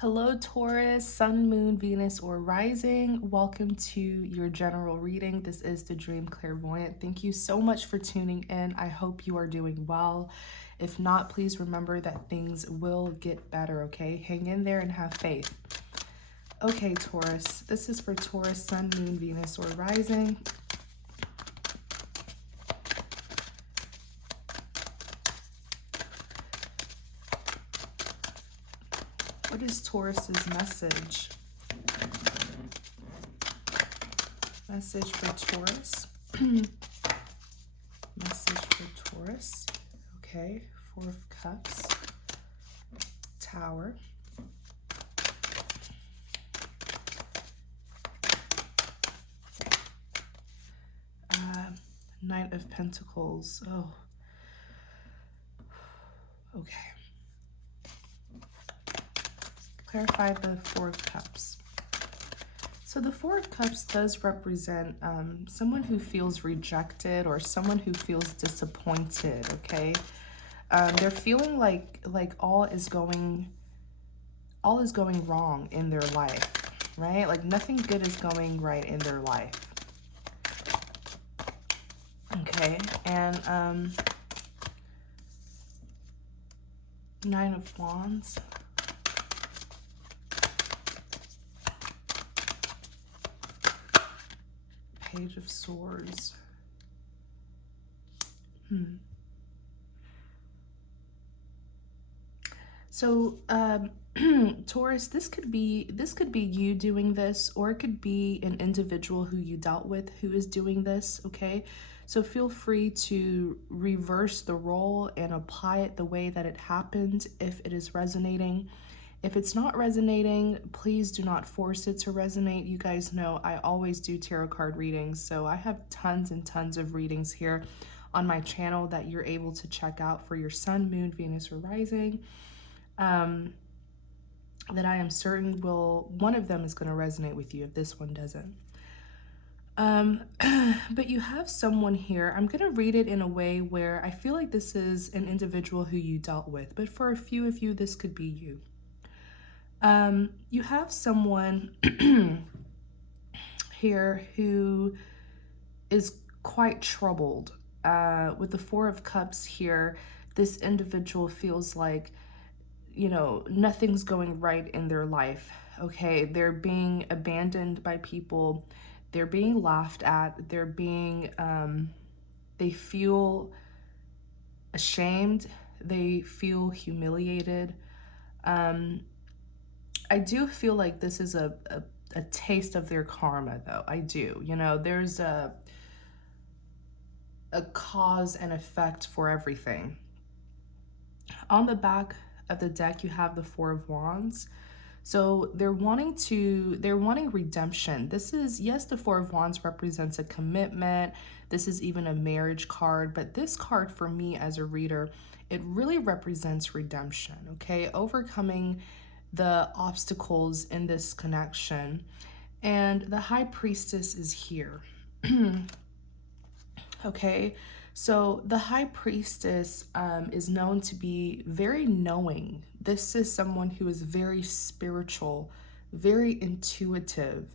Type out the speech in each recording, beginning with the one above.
Hello, Taurus, Sun, Moon, Venus, or Rising. Welcome to your general reading. This is the Dream Clairvoyant. Thank you so much for tuning in. I hope you are doing well. If not, please remember that things will get better, okay? Hang in there and have faith. Okay, Taurus. This is for Taurus, Sun, Moon, Venus, or Rising. What is Taurus's message? Message for Taurus. Message for Taurus. Okay, Four of Cups. Tower. Knight of Pentacles. Oh. Okay. Clarify the Four of Cups. So the Four of Cups does represent someone who feels rejected or someone who feels disappointed, okay? They're feeling like all is going wrong in their life, right? Like nothing good is going right in their life. Okay, and Nine of Wands. Page of Swords. So, Taurus, this could be you doing this, or it could be an individual who you dealt with who is doing this, okay? So feel free to reverse the role and apply it the way that it happened if it is resonating. If it's not resonating, please do not force it to resonate. You guys know I always do tarot card readings, so I have tons and tons of readings here on my channel that you're able to check out for your Sun, Moon, Venus, or Rising. That I am certain one of them is going to resonate with you if this one doesn't. But you have someone here. I'm going to read it in a way where I feel like this is an individual who you dealt with, but for a few of you, this could be you. You have someone here who is quite troubled. With the Four of Cups here, this individual feels like, you know, nothing's going right in their life, okay? They're being abandoned by people. They're being laughed at. They're being, they feel ashamed. They feel humiliated. I do feel like this is a taste of their karma, though. I do. You know, there's a cause and effect for everything. On the back of the deck, you have the Four of Wands. So they're wanting redemption. This is, yes, the Four of Wands represents a commitment. This is even a marriage card, but this card for me as a reader, it really represents redemption, okay? Overcoming the obstacles in this connection. And the High Priestess is here. Okay, so the High Priestess is known to be very knowing. This is someone who is very spiritual, very intuitive.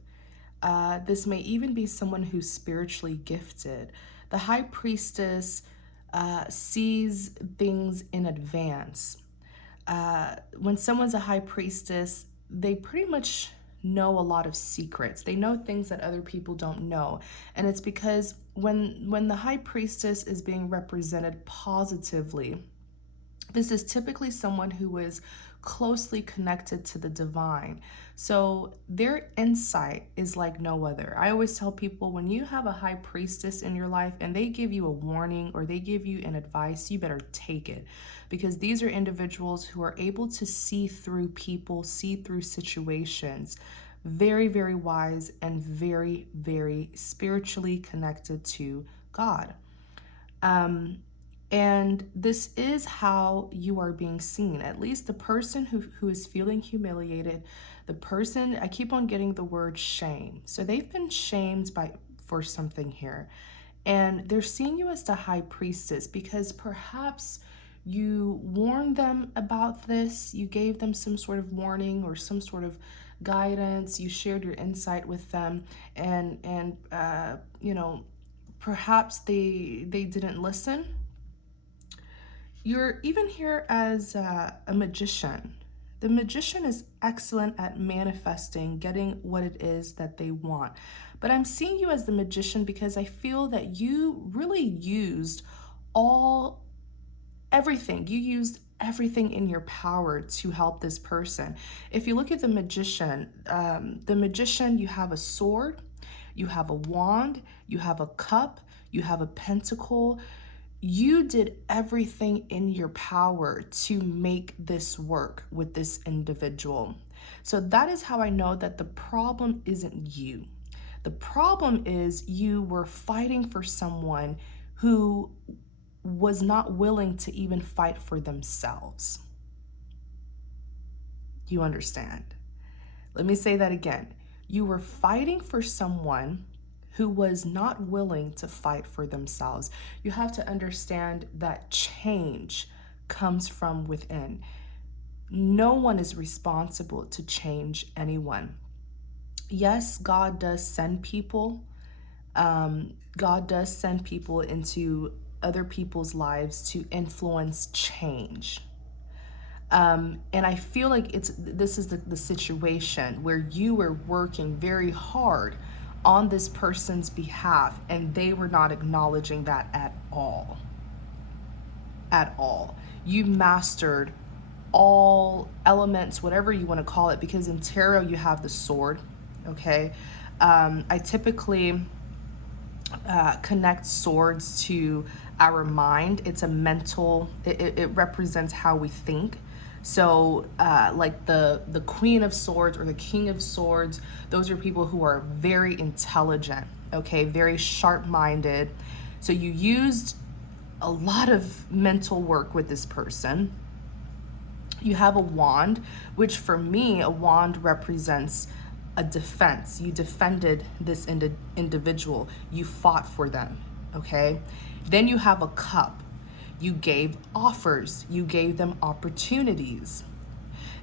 This may even be someone who's spiritually gifted. The High Priestess sees things in advance. When someone's a High Priestess, they pretty much know a lot of secrets. They know things that other people don't know. And it's because when the High Priestess is being represented positively, this is typically someone who is closely connected to the divine. So their insight is like no other. I always tell people, when you have a High Priestess in your life and they give you a warning or they give you an advice, you better take it, because these are individuals who are able to see through people, see through situations. Very, very wise and very, very spiritually connected to God. And this is how you are being seen. At least the person who is feeling humiliated, the person, I keep on getting the word shame. So they've been shamed for something here. And they're seeing you as the High Priestess because perhaps You warned them about this. You gave them some sort of warning or some sort of guidance. You shared your insight with them, and you know, perhaps they didn't listen. You're even here as a magician. The magician is excellent at manifesting, getting what it is that they want. But I'm seeing you as the magician because I feel that you really used everything. You used everything in your power to help this person. If you look at the magician, you have a sword, you have a wand, you have a cup, you have a pentacle. You did everything in your power to make this work with this individual. So that is how I know that the problem isn't you. The problem is you were fighting for someone who was not willing to even fight for themselves. You understand? Let me say that again. You were fighting for someone who was not willing to fight for themselves. You have to understand that change comes from within. No one is responsible to change anyone. Yes, God does send people. God does send people into other people's lives to influence change. And I feel like this is the situation where you were working very hard on this person's behalf and they were not acknowledging that at all. At all. You mastered all elements, whatever you want to call it, because in tarot you have the sword, okay? I typically connect swords to our mind. It's a mental, it represents how we think. So like the Queen of Swords or the King of Swords, those are people who are very intelligent, okay, very sharp-minded. So you used a lot of mental work with this person. You have a wand, which for me, a wand represents a defense. You defended this individual. You fought for them, okay? Then you have a cup. You gave offers. You gave them opportunities.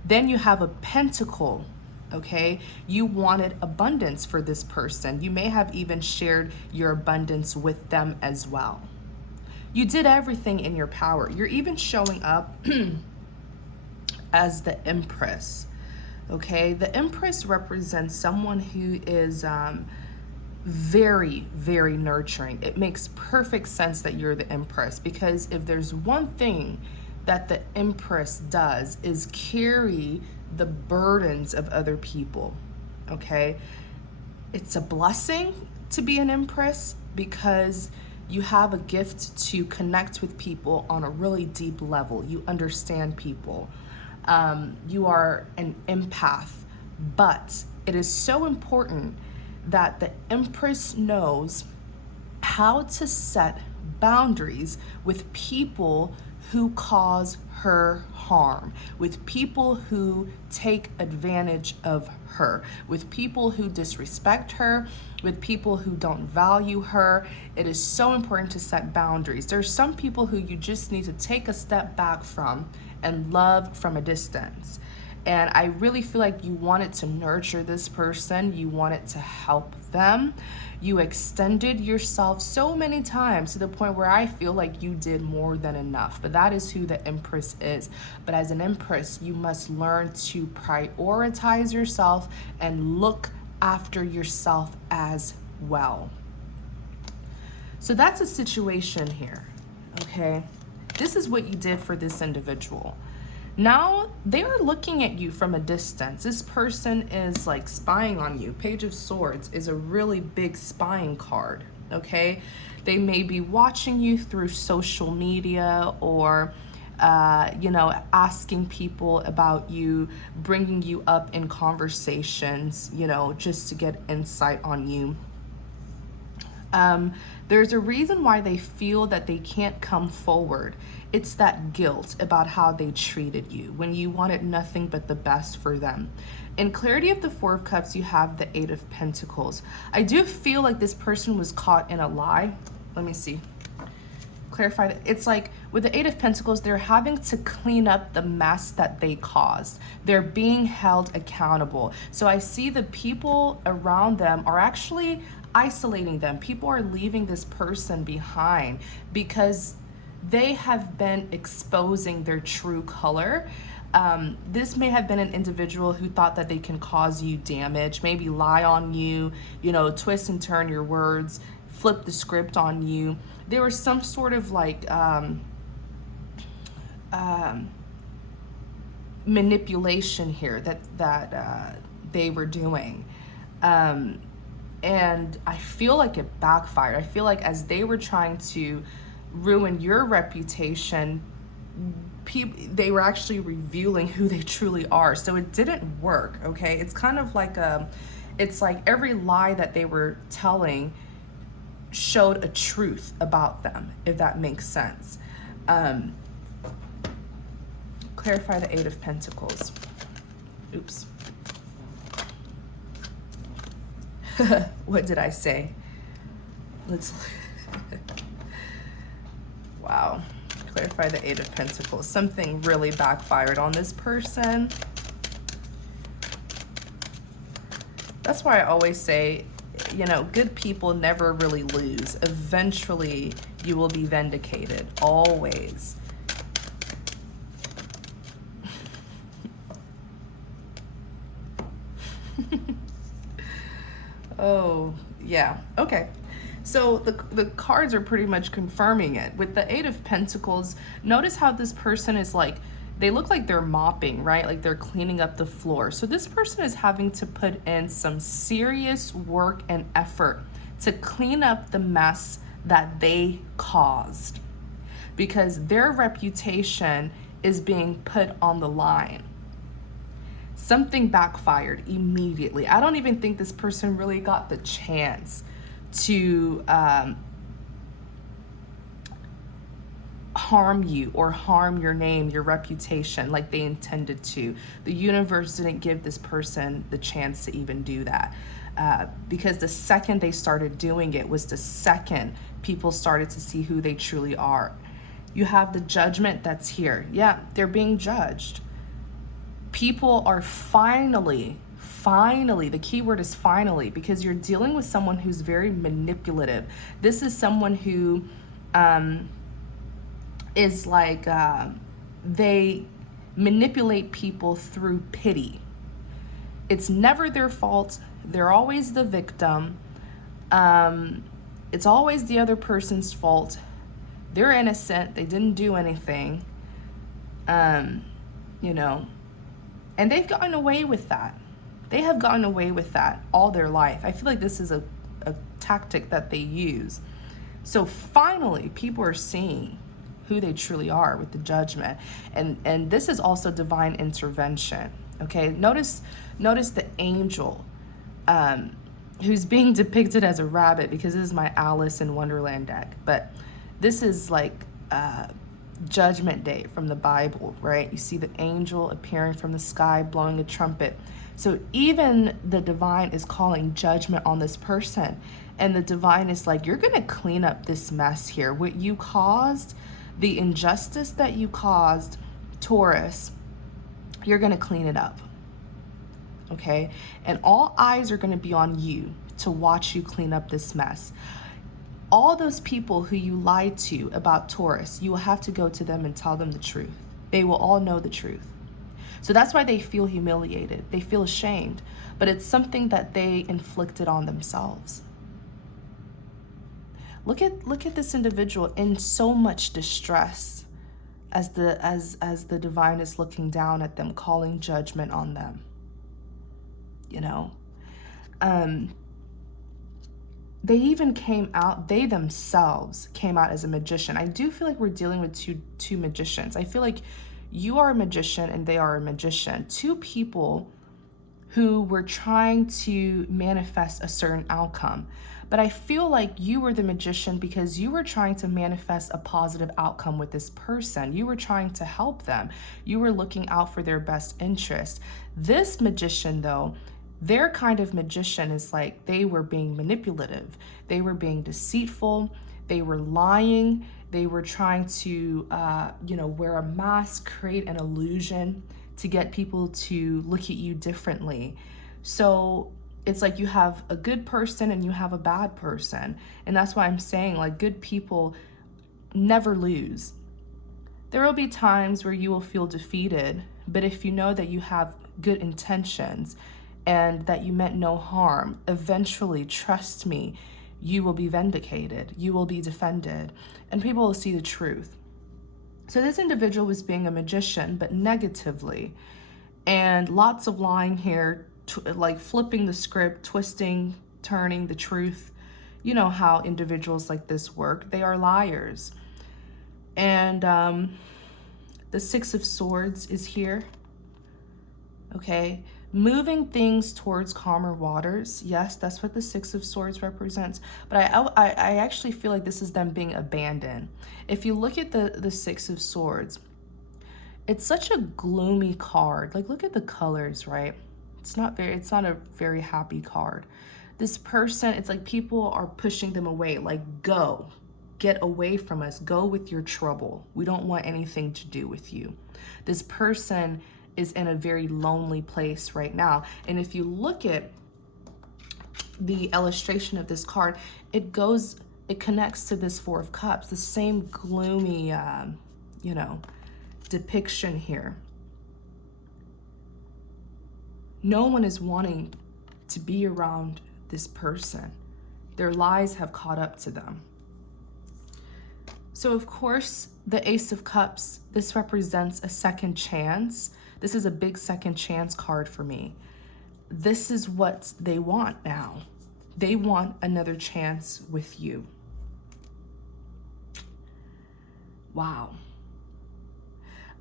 Then you have a pentacle, okay? You wanted abundance for this person. You may have even shared your abundance with them as well. You did everything in your power. You're even showing up as the Empress, okay? The Empress represents someone who is very, very nurturing. It makes perfect sense that you're the Empress, because if there's one thing that the Empress does is carry the burdens of other people, okay? It's a blessing to be an Empress because you have a gift to connect with people on a really deep level. You understand people. You are an empath, but it is so important that the Empress knows how to set boundaries with people who cause her harm, with people who take advantage of her, with people who disrespect her, with people who don't value her. It is so important to set boundaries. There's some people who you just need to take a step back from and love from a distance. And I really feel like you wanted to nurture this person. You wanted to help them. You extended yourself so many times to the point where I feel like you did more than enough. But that is who the Empress is. But as an Empress, you must learn to prioritize yourself and look after yourself as well. So that's a situation here, okay? This is what you did for this individual. Now they are looking at you from a distance. This person is like spying on you. Page of Swords is a really big spying card, okay? They may be watching you through social media or, asking people about you, bringing you up in conversations, just to get insight on you. There's a reason why they feel that they can't come forward. It's that guilt about how they treated you when you wanted nothing but the best for them. In Clarity of the Four of Cups, you have the Eight of Pentacles. I do feel like this person was caught in a lie. Let me see. clarify that it's like with the Eight of Pentacles, they're having to clean up the mess that they caused. They're being held accountable. So I see the people around them are actually isolating them. People are leaving this person behind because they have been exposing their true color. This may have been an individual who thought that they can cause you damage, maybe lie on you, you know, twist and turn your words, flip the script on you. There was some sort of like manipulation here that they were doing. And I feel like it backfired. I feel like as they were trying to ruin your reputation, they were actually revealing who they truly are. So it didn't work, okay? It's kind of like it's like every lie that they were telling showed a truth about them, if that makes sense. Clarify the Eight of Pentacles. Oops. What did I say? Let's wow. Clarify the Eight of Pentacles. Something really backfired on this person. That's why I always say, you know, good people never really lose. Eventually, you will be vindicated. Always. Oh, yeah. Okay. So the cards are pretty much confirming it. With the Eight of Pentacles, notice how this person is like, they look like they're mopping, right? Like they're cleaning up the floor. So this person is having to put in some serious work and effort to clean up the mess that they caused, because their reputation is being put on the line. Something backfired immediately. I don't even think this person really got the chance to harm you or harm your name, your reputation like they intended to. The universe didn't give this person the chance to even do that, because the second they started doing it was the second people started to see who they truly are. You have the Judgment that's here. Yeah, they're being judged. People are finally, the key word is finally, because you're dealing with someone who's very manipulative. This is someone who is like, they manipulate people through pity. It's never their fault. They're always the victim. It's always the other person's fault. They're innocent. They didn't do anything. You know, and they've gotten away with that. They have gotten away with that all their life. I feel like this is a tactic that they use. So finally, people are seeing who they truly are with the Judgment. And this is also divine intervention. Okay, notice the angel who's being depicted as a rabbit, because this is my Alice in Wonderland deck. But this is like Judgment Day from the Bible, right? You see the angel appearing from the sky, blowing a trumpet. So even the divine is calling judgment on this person. And the divine is like, you're going to clean up this mess here. What you caused, the injustice that you caused, Taurus, you're going to clean it up. Okay? And all eyes are going to be on you to watch you clean up this mess. All those people who you lied to about Taurus, you will have to go to them and tell them the truth. They will all know the truth. So that's why they feel humiliated. They feel ashamed, but it's something that they inflicted on themselves. Look at this individual in so much distress as the divine is looking down at them, calling judgment on them. You know, they even came out, they themselves came out as a magician. I do feel like we're dealing with two magicians. I feel like you are a magician and they are a magician. Two people who were trying to manifest a certain outcome. But I feel like you were the magician because you were trying to manifest a positive outcome with this person. You were trying to help them. You were looking out for their best interest. This magician, though, their kind of magician is like they were being manipulative. They were being deceitful. They were lying. They were trying to, wear a mask, create an illusion to get people to look at you differently. So it's like you have a good person and you have a bad person. And that's why I'm saying, like, good people never lose. There will be times where you will feel defeated, but if you know that you have good intentions and that you meant no harm, eventually, trust me, you will be vindicated, you will be defended, and people will see the truth. So this individual was being a magician, but negatively, and lots of lying here, like flipping the script, twisting, turning the truth. You know how individuals like this work. They are liars. And the Six of Swords is here. Okay, moving things towards calmer waters. Yes, that's what the Six of Swords represents. But I actually feel like this is them being abandoned. If you look at the Six of Swords, it's such a gloomy card. Like, look at the colors, right? It's not a very happy card. This person, it's like people are pushing them away. Like, go, get away from us. Go with your trouble. We don't want anything to do with you. This person is in a very lonely place right now. And if you look at the illustration of this card, it connects to this Four of Cups, the same gloomy, depiction here. No one is wanting to be around this person. Their lies have caught up to them. So of course, the Ace of Cups, this represents a second chance. This is a big second chance card for me. This is what they want now. They want another chance with you. Wow.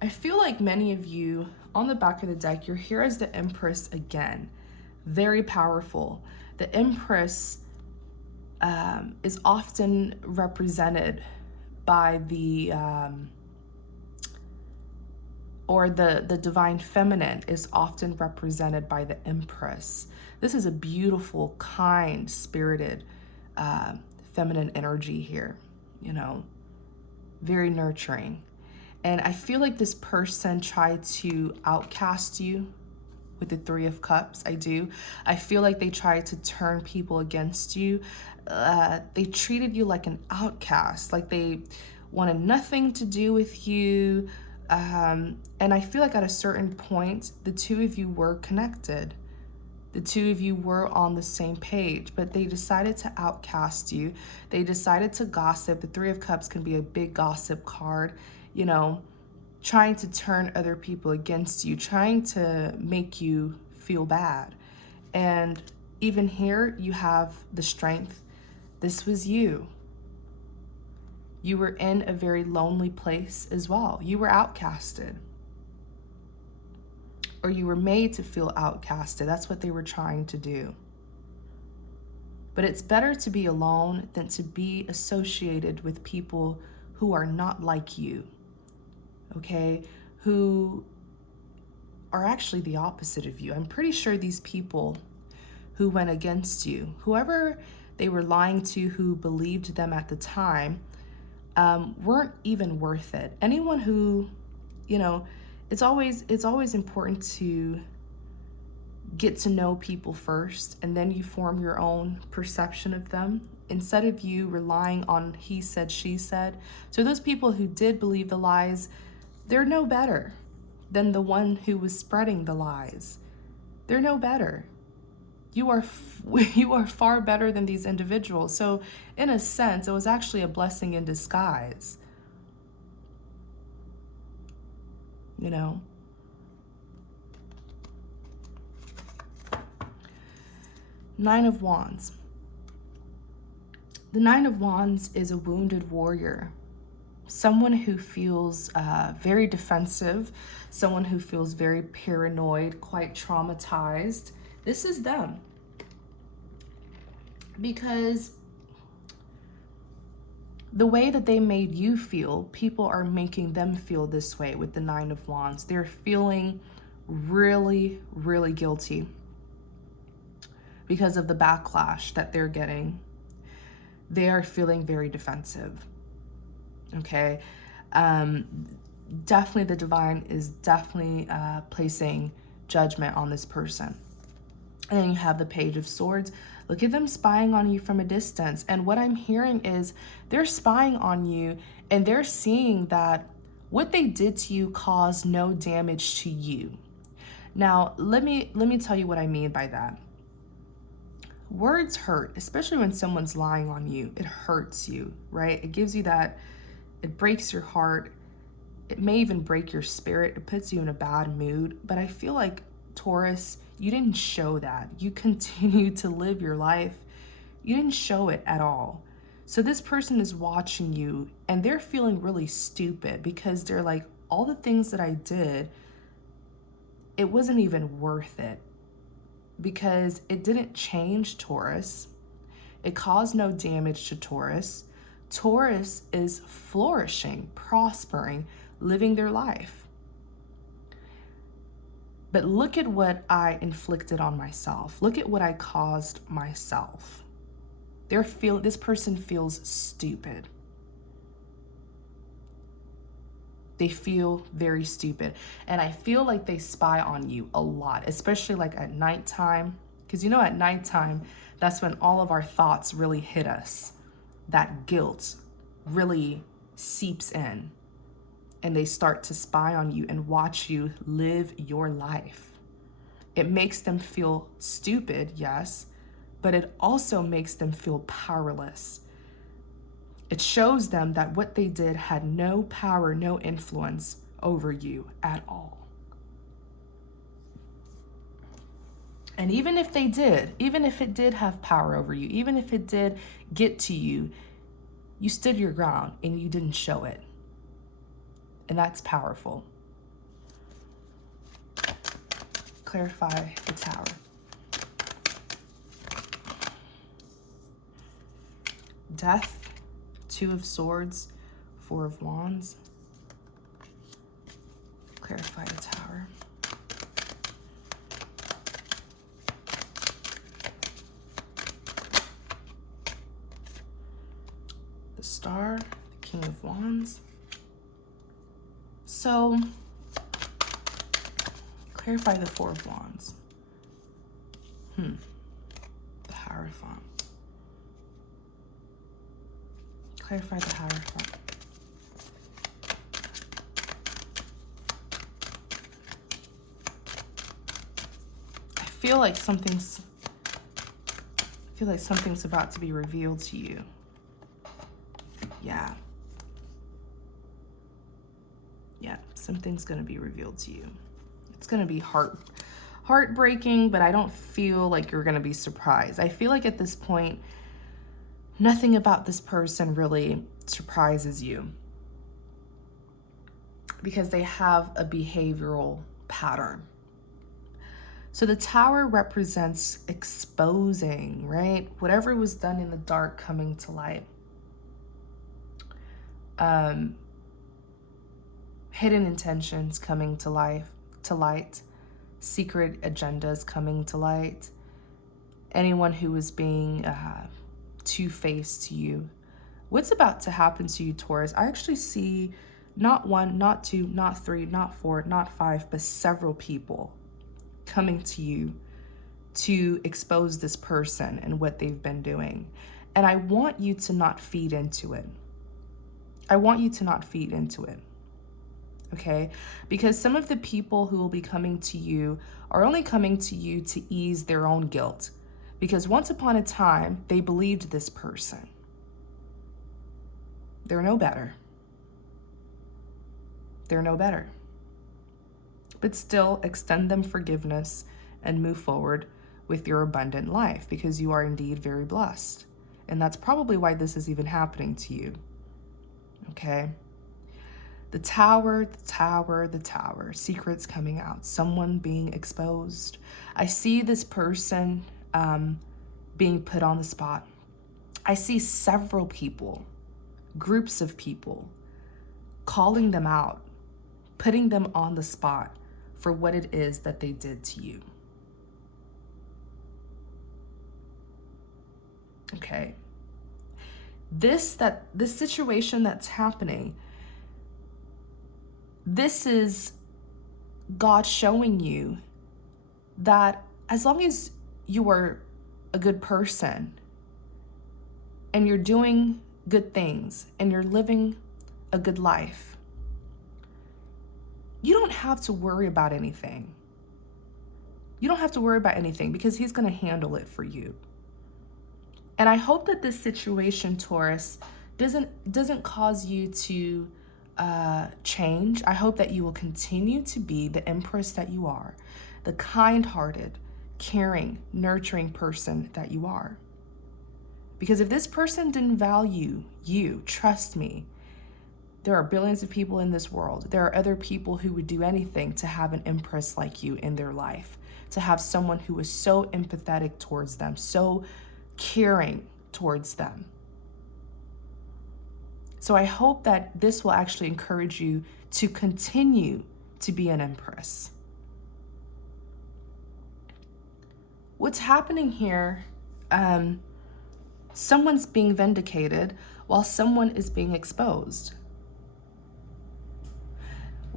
I feel like many of you on the back of the deck, you're here as the Empress again. Very powerful. The Empress is often represented by the divine feminine is often represented by the Empress. This is a beautiful, kind, spirited feminine energy here, very nurturing. And I feel like this person tried to outcast you with the Three of Cups. I do. I feel like they tried to turn people against you. They treated you like an outcast, like they wanted nothing to do with you. And I feel like at a certain point, the two of you were connected. The two of you were on the same page, but they decided to outcast you. They decided to gossip. The Three of Cups can be a big gossip card, trying to turn other people against you, trying to make you feel bad. And even here, you have the Strength. This was you. You were in a very lonely place as well. You were outcasted. Or you were made to feel outcasted. That's what they were trying to do. But it's better to be alone than to be associated with people who are not like you, okay? Who are actually the opposite of you. I'm pretty sure these people who went against you, whoever they were lying to, who believed them at the time, weren't even worth it. Anyone who, it's always important to get to know people first, and then you form your own perception of them instead of you relying on he said, she said. So those people who did believe the lies, they're no better than the one who was spreading the lies. They're no better. You are far better than these individuals. So in a sense, it was actually a blessing in disguise. Nine of Wands. The Nine of Wands is a wounded warrior. Someone who feels very defensive. Someone who feels very paranoid, quite traumatized. This is them. Because the way that they made you feel, people are making them feel this way with the Nine of Wands. They're feeling really, really guilty because of the backlash that they're getting. they are feeling very defensive. Okay. Definitely the divine is definitely placing judgment on this person. And then you have the Page of Swords. Look at them spying on you from a distance. And what I'm hearing is they're spying on you and they're seeing that what they did to you caused no damage to you. Now, let me tell you what I mean by that. Words hurt, especially when someone's lying on you. It hurts you, right? It gives you that, it breaks your heart. It may even break your spirit. It puts you in a bad mood. But I feel like, Taurus, you didn't show that. You continue to live your life. You didn't show it at all. So this person is watching you and they're feeling really stupid because they're like, all the things that I did, it wasn't even worth it because it didn't change Taurus. It caused no damage to Taurus. Taurus is flourishing, prospering, living their life. But look at what I inflicted on myself. Look at what I caused myself. This person feels stupid. They feel very stupid. And I feel like they spy on you a lot, especially like at nighttime. Because you know, at nighttime, that's when all of our thoughts really hit us. That guilt really seeps in. And they start to spy on you and watch you live your life. It makes them feel stupid, yes, but it also makes them feel powerless. It shows them that what they did had no power, no influence over you at all. And even if they did, even if it did have power over you, even if it did get to you, you stood your ground and you didn't show it. And that's powerful. Clarify the Tower. Death, Two of Swords, Four of Wands. Clarify the Tower. The Star, the King of Wands. So, clarify the Four of Wands. The Hierophant. Clarify the Hierophant. I feel like something's about to be revealed to you. Yeah. Yeah, something's going to be revealed to you. It's going to be heartbreaking, but I don't feel like you're going to be surprised. I feel like at this point, nothing about this person really surprises you because they have a behavioral pattern. So the Tower represents exposing, right? Whatever was done in the dark coming to light. Hidden intentions coming to light, secret agendas coming to light, anyone who is being two-faced to you. What's about to happen to you, Taurus? I actually see not one, not two, not three, not four, not five, but several people coming to you to expose this person and what they've been doing. And I want you to not feed into it. I want you to not feed into it. Okay? Because some of the people who will be coming to you are only coming to you to ease their own guilt. Because once upon a time, they believed this person. They're no better. They're no better. But still, extend them forgiveness and move forward with your abundant life because you are indeed very blessed. And that's probably why this is even happening to you. Okay? The Tower, the Tower, the Tower. Secrets coming out. Someone being exposed. I see this person being put on the spot. I see several people, groups of people, calling them out, putting them on the spot for what it is that they did to you. Okay. This situation that's happening, this is God showing you that as long as you are a good person and you're doing good things and you're living a good life, you don't have to worry about anything. You don't have to worry about anything because he's going to handle it for you. And I hope that this situation, Taurus, doesn't cause you to change. I hope that you will continue to be the Empress that you are, the kind-hearted, caring, nurturing person that you are. Because if this person didn't value you, trust me, there are billions of people in this world. There are other people who would do anything to have an Empress like you in their life, to have someone who is so empathetic towards them, so caring towards them. So I hope that this will actually encourage you to continue to be an Empress. What's happening here, someone's being vindicated while someone is being exposed.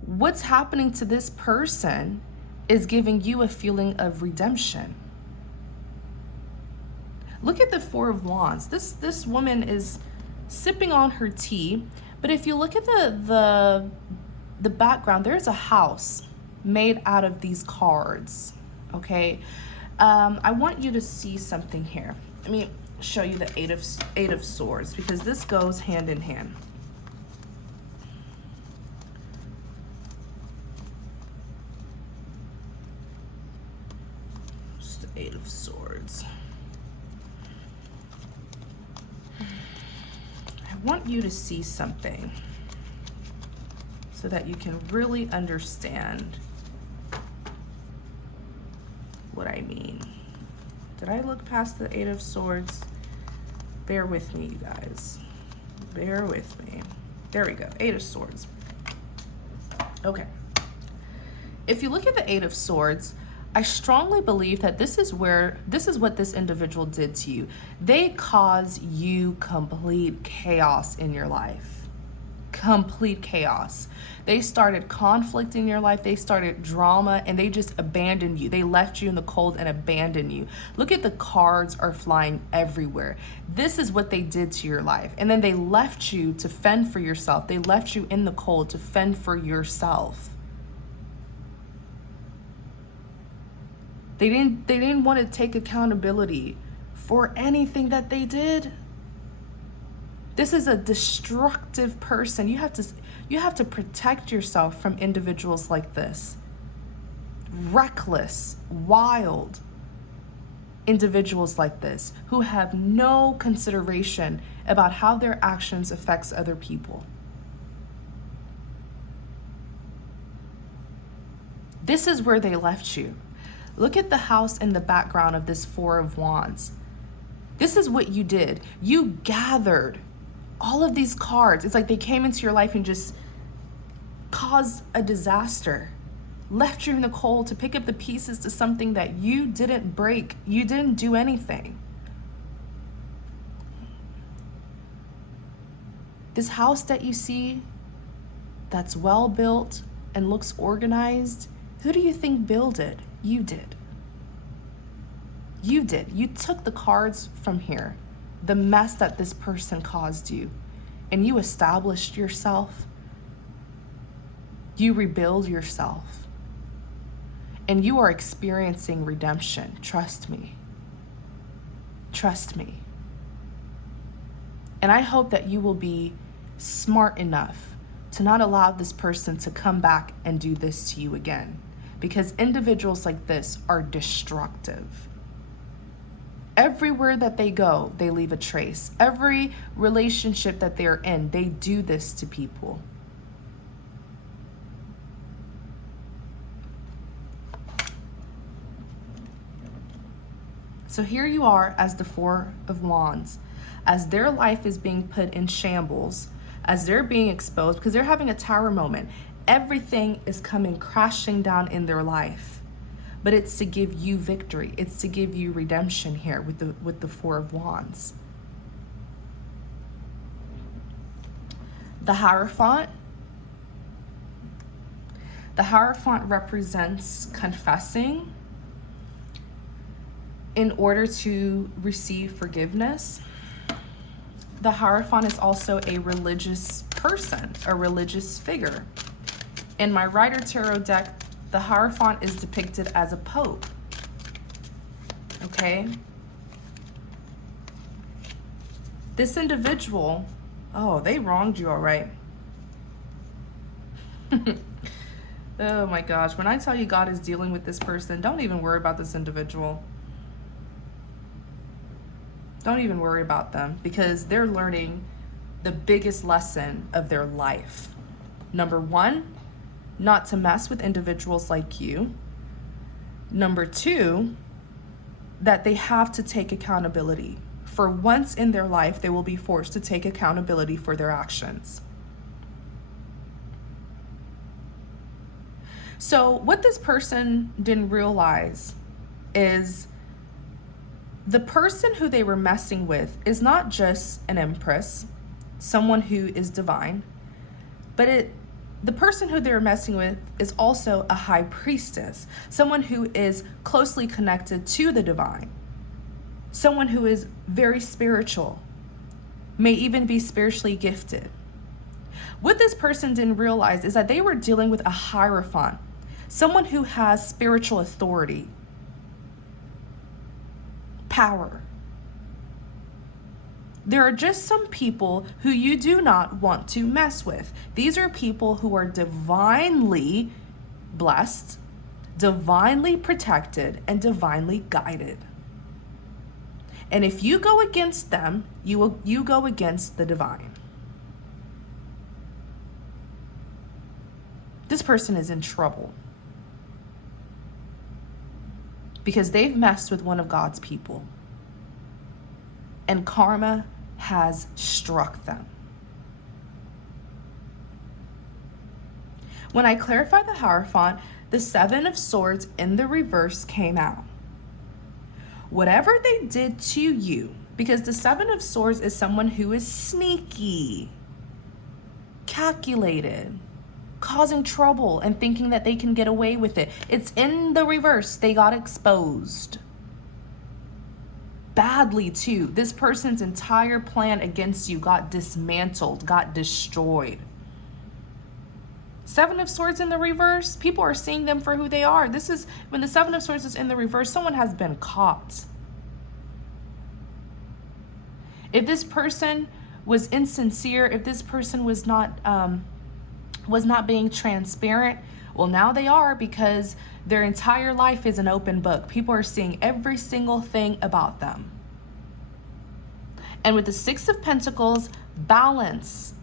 What's happening to this person is giving you a feeling of redemption. Look at the Four of Wands. This woman is sipping on her tea, but if you look at the background, there's a house made out of these cards, okay? I want you to see something here. Let me show you the Eight of Swords, because this goes hand in hand. Just the Eight of Swords. I want you to see something so that you can really understand what I mean. Did I look past the Eight of Swords? Bear with me, you guys. Bear with me. There we go, Eight of Swords. Okay. If you look at the Eight of Swords, I strongly believe that this is what this individual did to you. They caused you complete chaos in your life. Complete chaos. They started conflict in your life. They started drama, and they just abandoned you. They left you in the cold and abandoned you. Look at the cards are flying everywhere. This is what they did to your life. And then they left you to fend for yourself. They left you in the cold to fend for yourself. They didn't want to take accountability for anything that they did. This is a destructive person. You have to protect yourself from individuals like this. Reckless, wild individuals like this who have no consideration about how their actions affects other people. This is where they left you. Look at the house in the background of this Four of Wands. This is what you did. You gathered all of these cards. It's like they came into your life and just caused a disaster. Left you in the cold to pick up the pieces to something that you didn't break. You didn't do anything. This house that you see that's well built and looks organized, who do you think built it? You did. You did. You took the cards from here, the mess that this person caused you, and you established yourself. You rebuild yourself. And you are experiencing redemption. Trust me. Trust me. And I hope that you will be smart enough to not allow this person to come back and do this to you again. Because individuals like this are destructive. Everywhere that they go, they leave a trace. Every relationship that they're in, they do this to people. So here you are as the Four of Wands, as their life is being put in shambles, as they're being exposed, because they're having a tower moment. Everything is coming crashing down in their life, but it's to give you victory. It's to give you redemption here with the Four of Wands. The Hierophant. The Hierophant represents confessing in order to receive forgiveness. The Hierophant is also a religious person, a religious figure. In my Rider Tarot deck, the Hierophant is depicted as a pope. Okay? This individual, oh, they wronged you, all right. Oh my gosh, when I tell you God is dealing with this person, don't even worry about this individual. Don't even worry about them, because they're learning the biggest lesson of their life. Number one, not to mess with individuals like you. Number two, that they have to take accountability. For once in their life, they will be forced to take accountability for their actions. So what this person didn't realize is the person who they were messing with is not just an Empress, someone who is divine, but the person who they're messing with is also a High Priestess, someone who is closely connected to the divine, someone who is very spiritual, may even be spiritually gifted. What this person didn't realize is that they were dealing with a Hierophant, someone who has spiritual authority, power. There are just some people who you do not want to mess with. These are people who are divinely blessed, divinely protected, and divinely guided. And if you go against them, you go against the divine. This person is in trouble because they've messed with one of God's people, and karma has struck them. When I clarified the Hierophant, the Seven of Swords in the reverse came out. Whatever they did to you, because the Seven of Swords is someone who is sneaky, calculated, causing trouble and thinking that they can get away with it. It's in the reverse. They got exposed. Badly too. This person's entire plan against you got dismantled, got destroyed. Seven of Swords in the reverse, people are seeing them for who they are. This is when the Seven of Swords is in the reverse, someone has been caught. If this person was insincere, if this person was not being transparent, well, now they are, because their entire life is an open book. People are seeing every single thing about them. And with the Six of Pentacles, balance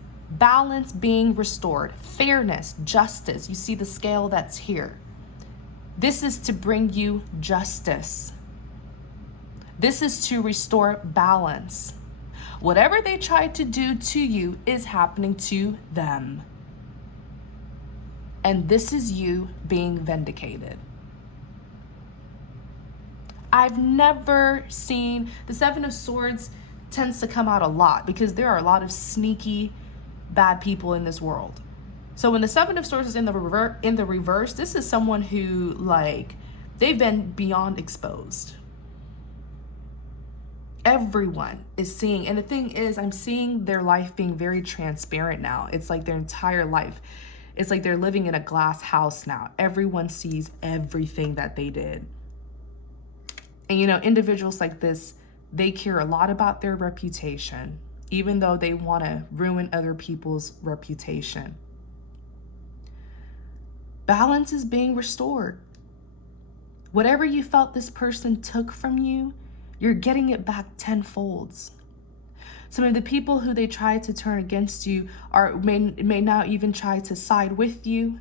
being restored, fairness, justice. You see the scale that's here. This is to bring you justice. This is to restore balance. Whatever they tried to do to you is happening to them. And this is you being vindicated. I've never seen, the Seven of Swords tends to come out a lot because there are a lot of sneaky, bad people in this world. So when the Seven of Swords is in the reverse, this is someone who, like, they've been beyond exposed. Everyone is seeing, and the thing is, I'm seeing their life being very transparent now. It's like their entire life. It's like they're living in a glass house now. Everyone sees everything that they did. And you know, individuals like this, they care a lot about their reputation, even though they want to ruin other people's reputation. Balance is being restored. Whatever you felt this person took from you, you're getting it back tenfold. Some of the people who they tried to turn against you may now even try to side with you.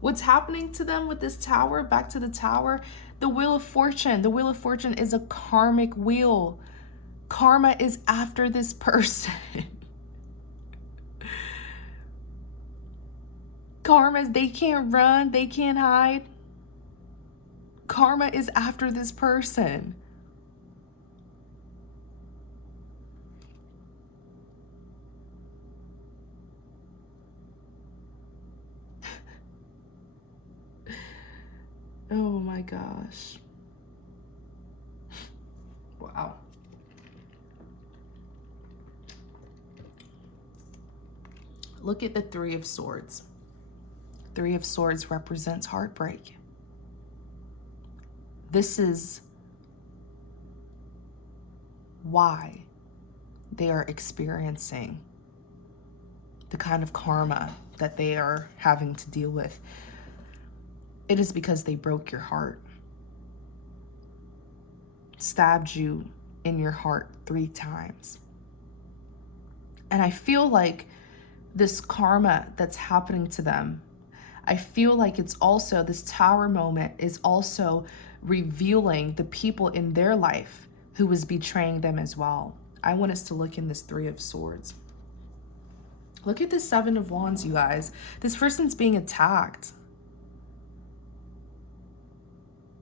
What's happening to them with this tower, back to the tower, the Wheel of Fortune. The Wheel of Fortune is a karmic wheel. Karma is after this person. Karma, they can't run, they can't hide. Karma is after this person. Oh my gosh. Wow. Look at the Three of Swords. Three of Swords represents heartbreak. This is why they are experiencing the kind of karma that they are having to deal with. It is because they broke your heart, stabbed you in your heart 3 times. And I feel like this karma that's happening to them, I feel like it's also, this Tower moment is also revealing the people in their life who was betraying them as well. I want us to look in this Three of Swords. Look at the Seven of Wands, you guys. This person's being attacked.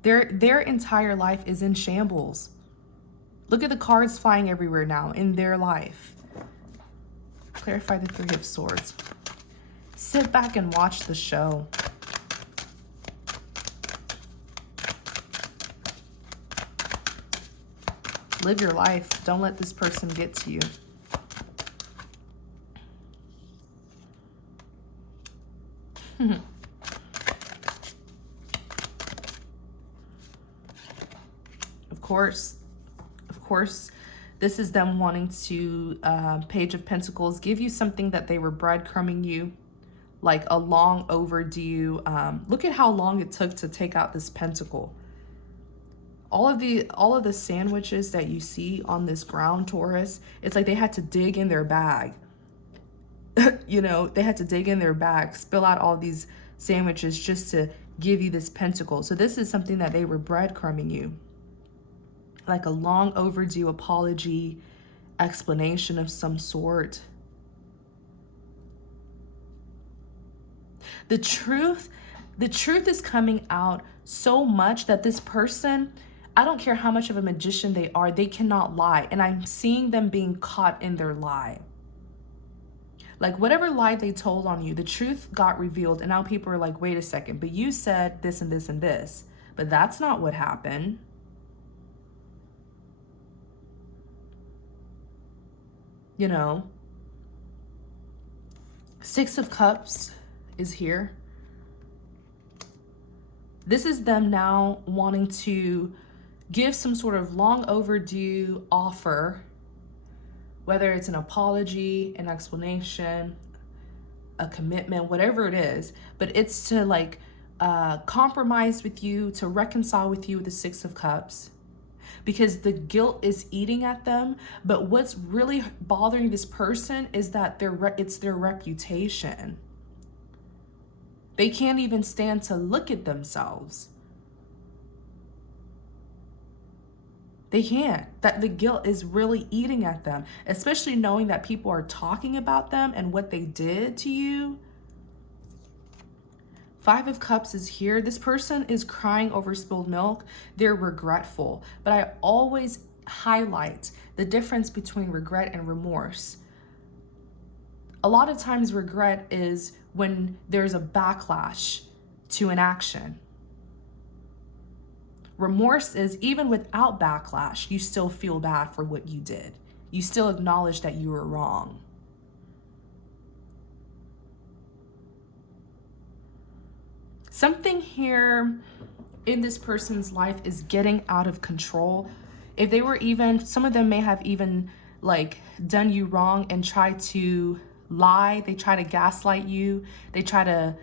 Their entire life is in shambles. Look at the cards flying everywhere now in their life. Clarify the Three of Swords. Sit back and watch the show. Live your life. Don't let this person get to you. Of course, this is them wanting to, Page of Pentacles, give you something that they were breadcrumbing you, like a long overdue. Look at how long it took to take out this pentacle. All of the sandwiches that you see on this ground, Taurus, it's like they had to dig in their bag. You know, they had to dig in their bag, spill out all these sandwiches just to give you this pentacle. So this is something that they were breadcrumbing you. Like a long overdue apology, explanation of some sort. The truth is coming out so much that this person, I don't care how much of a magician they are, they cannot lie. And I'm seeing them being caught in their lie. Like whatever lie they told on you, the truth got revealed. And now people are like, wait a second, but you said this and this and this. But that's not what happened. You know, Six of Cups is here. This is them now wanting to give some sort of long overdue offer, whether it's an apology, an explanation, a commitment, whatever it is, but it's to like compromise with you, to reconcile with you with the Six of Cups. Because the guilt is eating at them. But what's really bothering this person is that it's their reputation. They can't even stand to look at themselves. They can't. That the guilt is really eating at them, especially knowing that people are talking about them and what they did to you. Five of Cups is here. This person is crying over spilled milk. They're regretful. But I always highlight the difference between regret and remorse. A lot of times regret is when there's a backlash to an action. Remorse is even without backlash, you still feel bad for what you did. You still acknowledge that you were wrong. Something here in this person's life is getting out of control. If they were even, some of them may have even like done you wrong and tried to lie. They try to gaslight you. They try to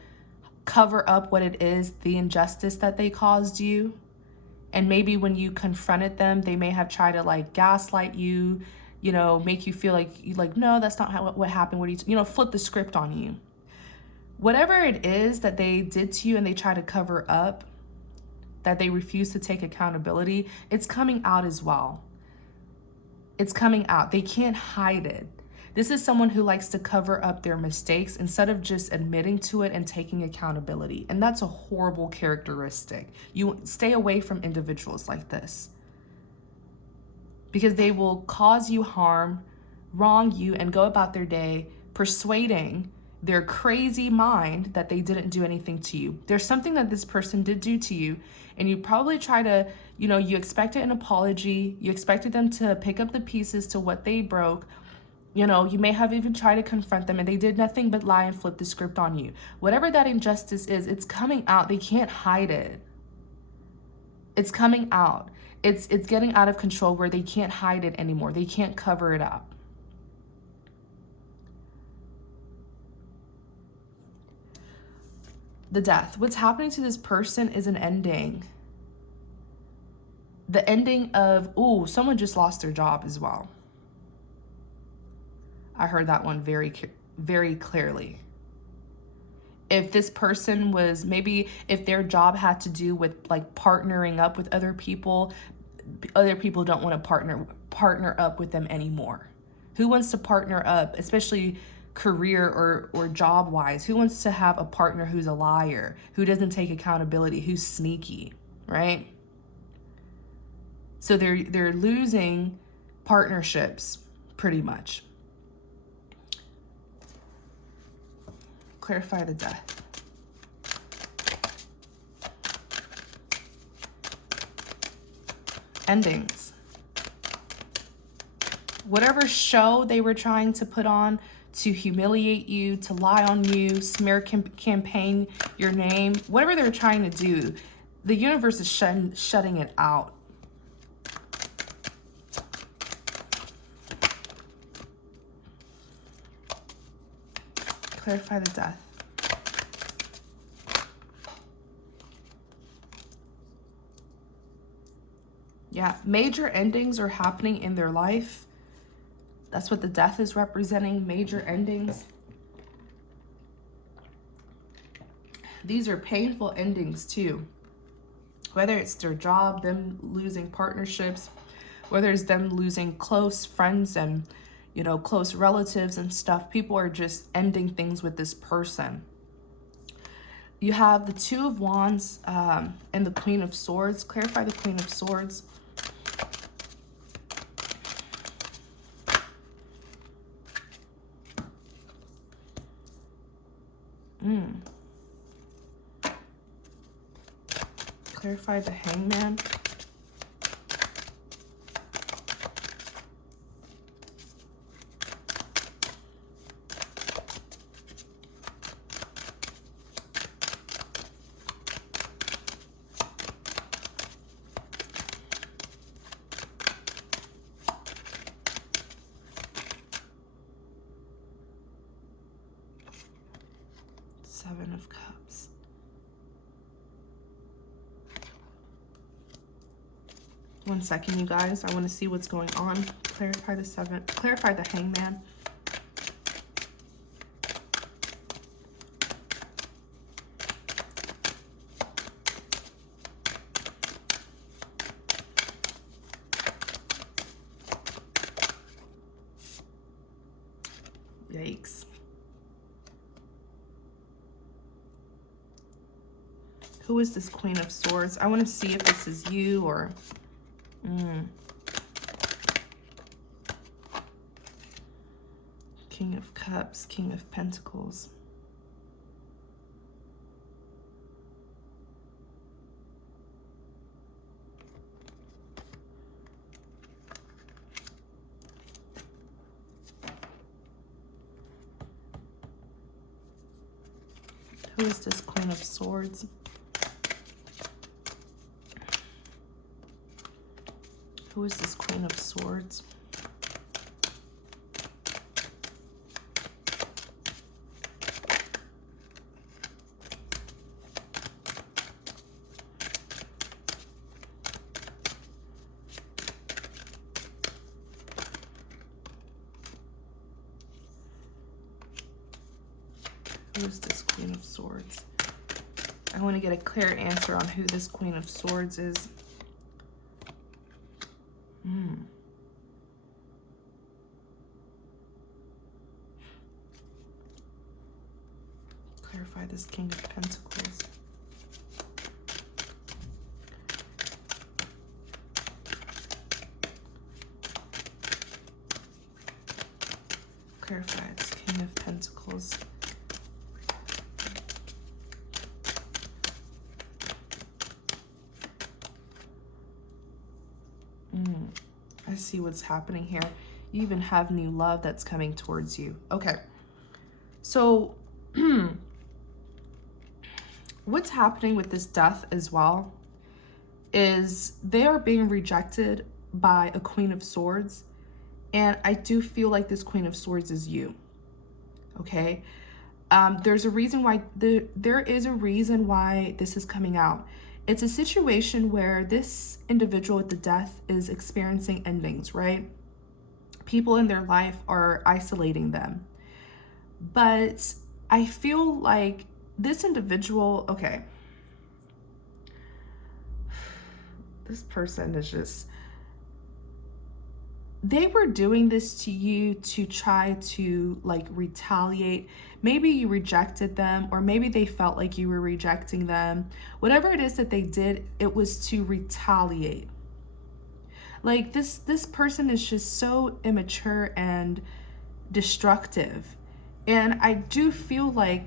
cover up what it is, the injustice that they caused you. And maybe when you confronted them, they may have tried to like gaslight you, you know, make you feel like no, that's not how, what happened. What you know, flip the script on you. Whatever it is that they did to you and they try to cover up, that they refuse to take accountability, it's coming out as well. It's coming out. They can't hide it. This is someone who likes to cover up their mistakes instead of just admitting to it and taking accountability. And that's a horrible characteristic. You stay away from individuals like this because they will cause you harm, wrong you, and go about their day persuading their crazy mind that they didn't do anything to you. There's something that this person did do to you, and you probably try to, you know, you expected an apology, you expected them to pick up the pieces to what they broke. You know, you may have even tried to confront them, and they did nothing but lie and flip the script on you. Whatever that injustice is, it's coming out. They can't hide it. It's coming out. It's getting out of control where they can't hide it anymore. They can't cover it up. The Death. What's happening to this person is an ending. The ending of, ooh, someone just lost their job as well. I heard that one very, very clearly. If this person was, maybe if their job had to do with like partnering up with other people don't want to partner up with them anymore. Who wants to partner up, especially career or job wise? Who wants to have a partner who's a liar, who doesn't take accountability, who's sneaky, right? So they're losing partnerships pretty much. Clarify the Death. Endings. Whatever show they were trying to put on to humiliate you, to lie on you, smear campaign your name, whatever they're trying to do, the universe is shutting it out. Clarify the Death. Yeah, major endings are happening in their life. That's what the Death is representing, major endings. These are painful endings too. Whether it's their job, them losing partnerships, whether it's them losing close friends and, you know, close relatives and stuff. People are just ending things with this person. You have the Two of Wands and the Queen of Swords. Clarify the Queen of Swords. Clarify the Hangman. Seven of Cups. One second, you guys. I want to see what's going on. Clarify the Seven. Clarify the Hangman. Yikes. Who is this Queen of Swords? I want to see if this is you or... King of Cups, King of Pentacles. Who is this Queen of Swords? Who is this Queen of Swords? Who is this Queen of Swords? I want to get a clear answer on who this Queen of Swords is. Clarify this King of Pentacles. Clarify this King of Pentacles. Let's see what's happening here. You even have new love that's coming towards you. Okay. So what's happening with this death as well is they are being rejected by a Queen of Swords. And I do feel like this Queen of Swords is you. Okay. There's a reason why there is a reason why this is coming out. It's a situation where this individual with the death is experiencing endings, right? People in their life are isolating them. But I feel like this individual, okay, this person is just, they were doing this to you to try to like retaliate. Maybe you rejected them, or maybe they felt like you were rejecting them. Whatever it is that they did, it was to retaliate. Like this person is just so immature and destructive. And I do feel like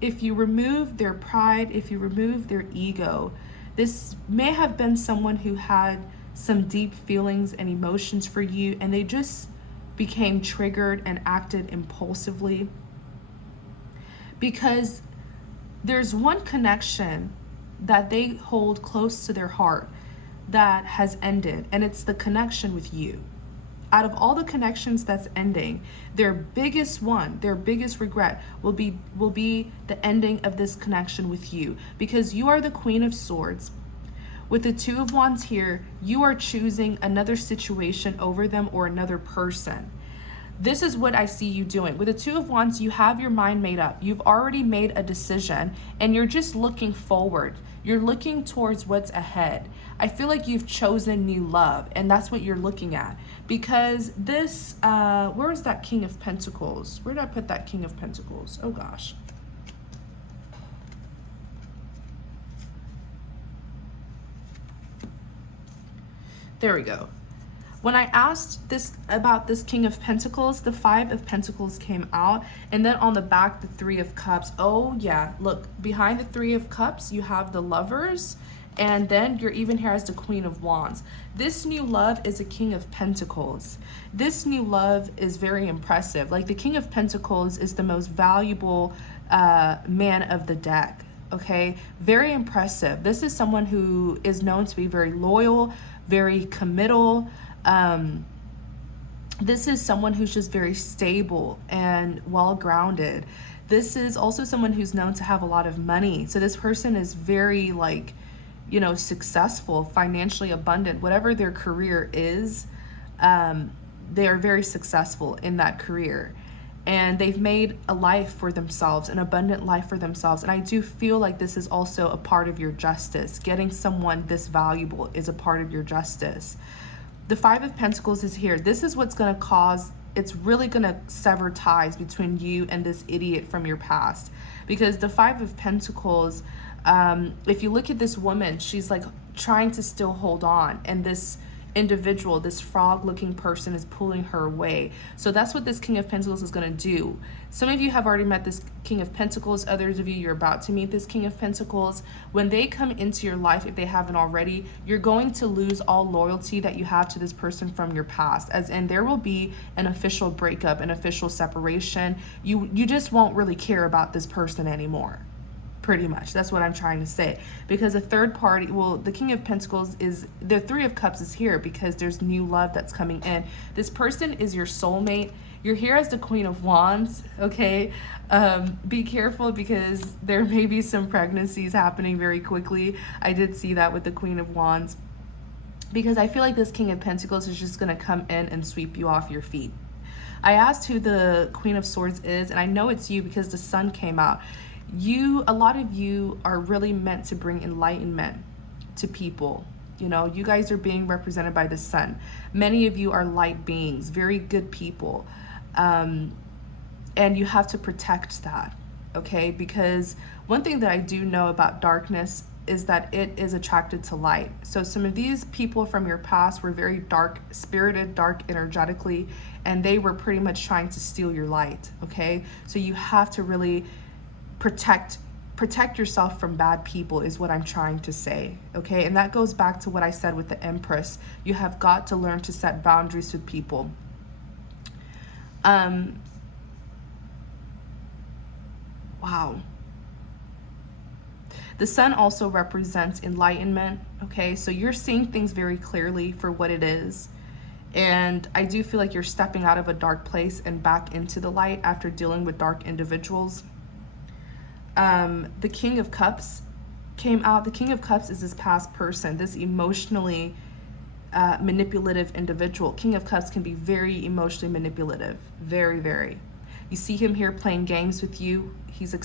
if you remove their pride, if you remove their ego, this may have been someone who had some deep feelings and emotions for you, and they just became triggered and acted impulsively. Because there's one connection that they hold close to their heart that has ended, and it's the connection with you. Out of all the connections that's ending, their biggest one, their biggest regret will be the ending of this connection with you, because you are the Queen of Swords. With the Two of Wands here, you are choosing another situation over them or another person. This is what I see you doing. With the Two of Wands, you have your mind made up. You've already made a decision, and you're just looking forward. You're looking towards what's ahead. I feel like you've chosen new love, and that's what you're looking at. Because this, where is that King of Pentacles? Where did I put that King of Pentacles? Oh gosh. There we go. When I asked this about this King of Pentacles, the Five of Pentacles came out, and then on the back, the Three of Cups. Oh yeah, look, behind the Three of Cups, you have the Lovers, and then you're even here as the Queen of Wands. This new love is a King of Pentacles. This new love is very impressive. Like the King of Pentacles is the most valuable man of the deck. Okay, very impressive. This is someone who is known to be very loyal, very committal. This is someone who's just very stable and well-grounded. This is also someone who's known to have a lot of money. So this person is very like, you know, successful, financially abundant, whatever their career is. They are very successful in that career. And they've made a life for themselves, an abundant life for themselves. And I do feel like this is also a part of your justice. Getting someone this valuable is a part of your justice. The Five of Pentacles is here. This is what's going to cause, it's really going to sever ties between you and this idiot from your past. Because the Five of Pentacles, if you look at this woman, she's like trying to still hold on. And this individual, this frog looking person, is pulling her away. So that's what this King of Pentacles is going to do. Some of you have already met this King of Pentacles. Others of you, you're about to meet this King of Pentacles. When they come into your life, if they haven't already, you're going to lose all loyalty that you have to this person from your past, as in there will be an official breakup, an official separation. You just won't really care about this person anymore. Pretty much. That's what I'm trying to say. Because a third party, well, the King of Pentacles is, the Three of Cups is here because there's new love that's coming in. This person is your soulmate. You're here as the Queen of Wands, okay? Be careful because there may be some pregnancies happening very quickly. I did see that with the Queen of Wands. Because I feel like this King of Pentacles is just going to come in and sweep you off your feet. I asked who the Queen of Swords is, and I know it's you because the Sun came out. A lot of you are really meant to bring enlightenment to people. You know, you guys are being represented by the Sun. Many of you are light beings, very good people. And you have to protect that, okay? Because one thing that I do know about darkness is that it is attracted to light. So some of these people from your past were very dark spirited, dark energetically, and they were pretty much trying to steal your light, okay? So you have to really protect protect yourself from bad people is what I'm trying to say, okay? And that goes back to what I said with the Empress. You have got to learn to set boundaries with people. Wow. The sun also represents enlightenment, okay? So you're seeing things very clearly for what it is. And I do feel like you're stepping out of a dark place and back into the light after dealing with dark individuals. The King of Cups came out. The King of Cups is this past person, this emotionally manipulative individual. King of Cups can be very emotionally manipulative, very, very. You see him here playing games with you. He's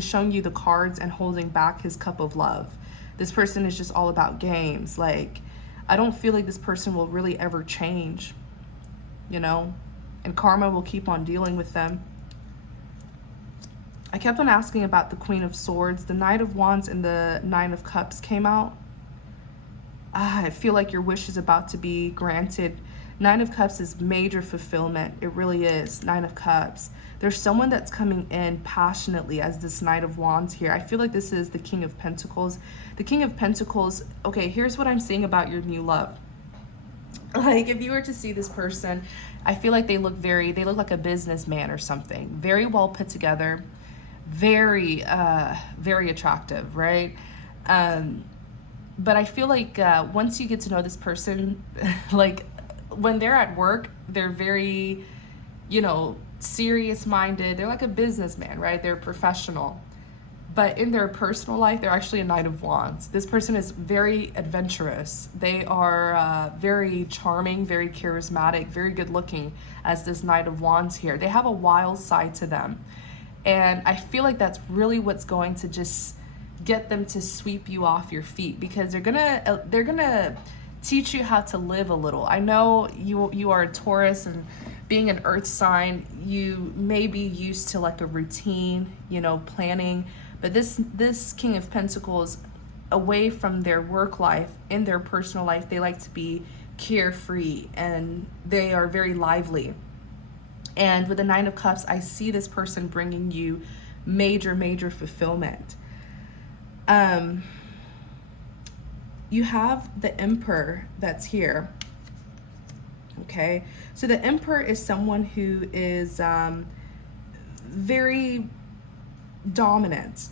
showing you the cards and holding back his cup of love. This person is just all about games. Like, I don't feel like this person will really ever change, you know, and karma will keep on dealing with them. I kept on asking about the Queen of Swords. The Knight of Wands and the Nine of Cups came out. I feel like your wish is about to be granted. Nine of Cups is major fulfillment. It really is. Nine of Cups. There's someone that's coming in passionately as this Knight of Wands here. I feel like this is the King of Pentacles. The King of Pentacles, okay, here's what I'm seeing about your new love. Like, if you were to see this person, I feel like they look like a businessman or something. Very well put together. Very, very attractive, right? But I feel like once you get to know this person, like, when they're at work, they're very, you know, serious-minded. They're like a businessman, right? They're professional. But in their personal life, they're actually a Knight of Wands. This person is very adventurous. They are very charming, very charismatic, very good-looking as this Knight of Wands here. They have a wild side to them. And I feel like that's really what's going to just get them to sweep you off your feet, because they're gonna teach you how to live a little. I know you are a Taurus, and being an earth sign, you may be used to like a routine, you know, planning. But this King of Pentacles, away from their work life, in their personal life, they like to be carefree and they are very lively. And with the Nine of Cups, I see this person bringing you major, major fulfillment. You have the Emperor that's here. Okay, so the Emperor is someone who is very dominant.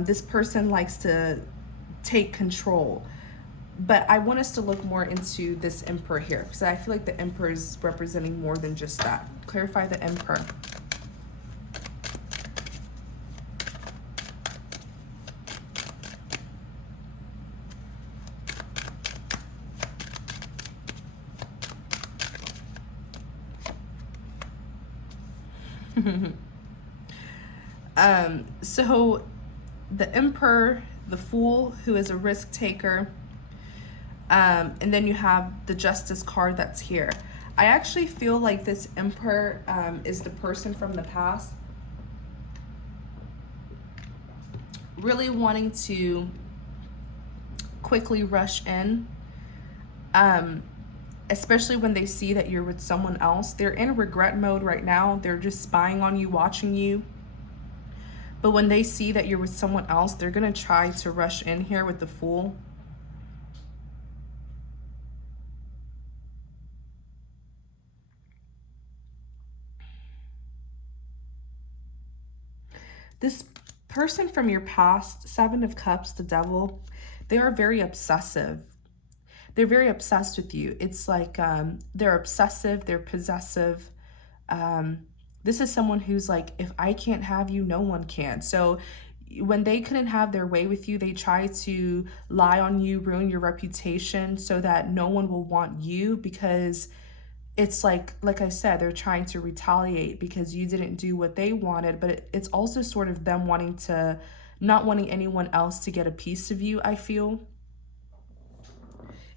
This person likes to take control. But I want us to look more into this Emperor here, because I feel like the Emperor is representing more than just that. Clarify the Emperor. So the Emperor, the Fool, who is a risk taker, and then you have the Justice card that's here. I actually feel like this Emperor is the person from the past really wanting to quickly rush in, especially when they see that you're with someone else. They're in regret mode right now. They're just spying on you, watching you. But when they see that you're with someone else, they're going to try to rush in here with the Fool. This person from your past, Seven of Cups, the Devil, they are very obsessive. They're very obsessed with you. It's like they're obsessive, they're possessive. This is someone who's like, if I can't have you, no one can. So when they couldn't have their way with you, they try to lie on you, ruin your reputation so that no one will want you, because it's like I said, they're trying to retaliate because you didn't do what they wanted. But it's also sort of them not wanting anyone else to get a piece of you, I feel.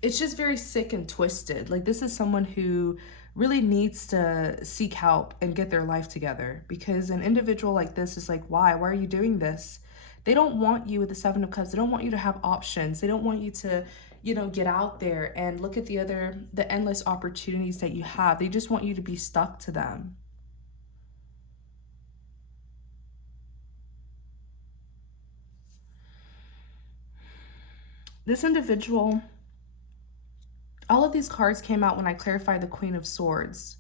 It's just very sick and twisted. Like, this is someone who really needs to seek help and get their life together, because an individual like this is like, why are you doing this? They don't want you with the Seven of Cups. They don't want you to have options. They don't want you to, you know, get out there and look at the endless opportunities that you have. They just want you to be stuck to them. This individual, all of these cards came out when I clarified the Queen of Swords.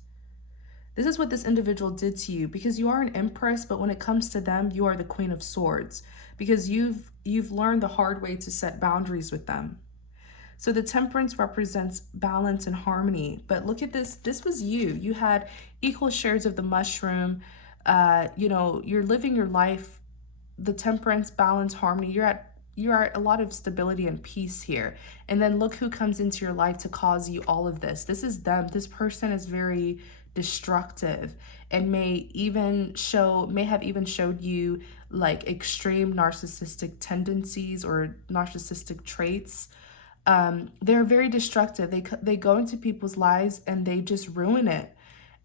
This is what this individual did to you, because you are an Empress, but when it comes to them, you are the Queen of Swords, because you've learned the hard way to set boundaries with them. So the Temperance represents balance and harmony. But look at this. This was you. You had equal shares of the mushroom. You know, you're living your life, the Temperance, balance, harmony. You're at a lot of stability and peace here. And then look who comes into your life to cause you all of this. This is them. This person is very destructive and may have even showed you like extreme narcissistic tendencies or narcissistic traits. They're very destructive. They go into people's lives and they just ruin it.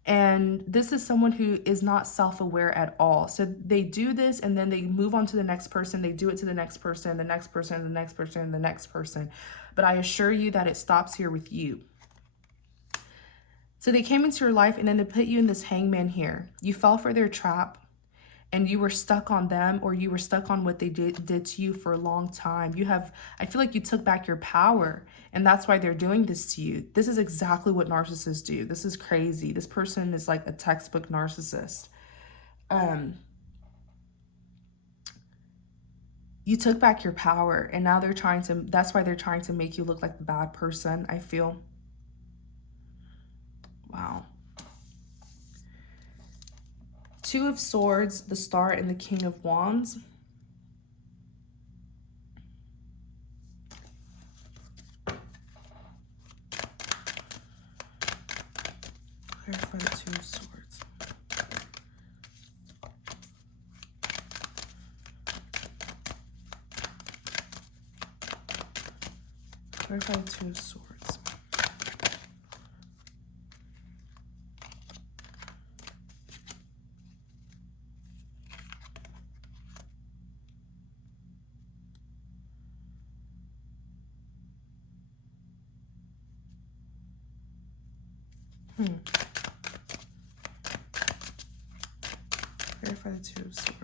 And this is someone who is not self-aware at all. So they do this and then they move on to the next person. They do it to the next person, the next person, the next person, the next person. But I assure you that it stops here with you. So they came into your life and then they put you in this hangman here. You fell for their trap and you were stuck on them, or you were stuck on what they did to you for a long time. I feel like you took back your power, and that's why they're doing this to you. This is exactly what narcissists do. This is crazy. This person is like a textbook narcissist. You took back your power, and now that's why they're trying to make you look like the bad person, I feel. Wow. Two of Swords, the Star, and the King of Wands. Clarify the Two of Swords. Clarify the Two of Swords. Clarify the Two of Swords.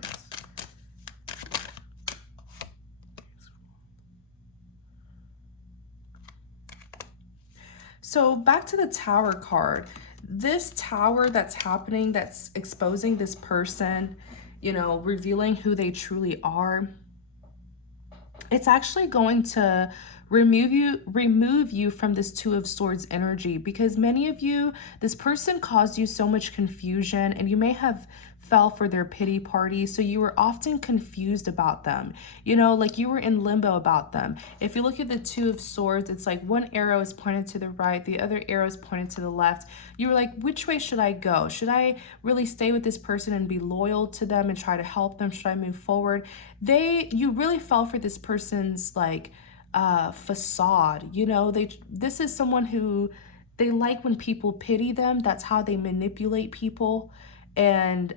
So back to the Tower card. This Tower that's happening, that's exposing this person, you know, revealing who they truly are, it's actually going to remove you from this Two of Swords energy, because many of you, this person caused you so much confusion, and you may have fell for their pity party. So you were often confused about them, you know, like you were in limbo about them. If you look at the Two of Swords, it's like one arrow is pointed to the right, the other arrow is pointed to the left. You were like, which way should I go? Should I really stay with this person and be loyal to them and try to help them? Should I move forward? You really fell for this person's like facade, you know. This is someone who, they like when people pity them. That's how they manipulate people. And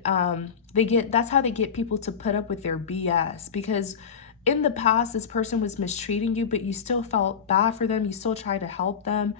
that's how they get people to put up with their BS, because in the past this person was mistreating you, but you still felt bad for them, you still tried to help them.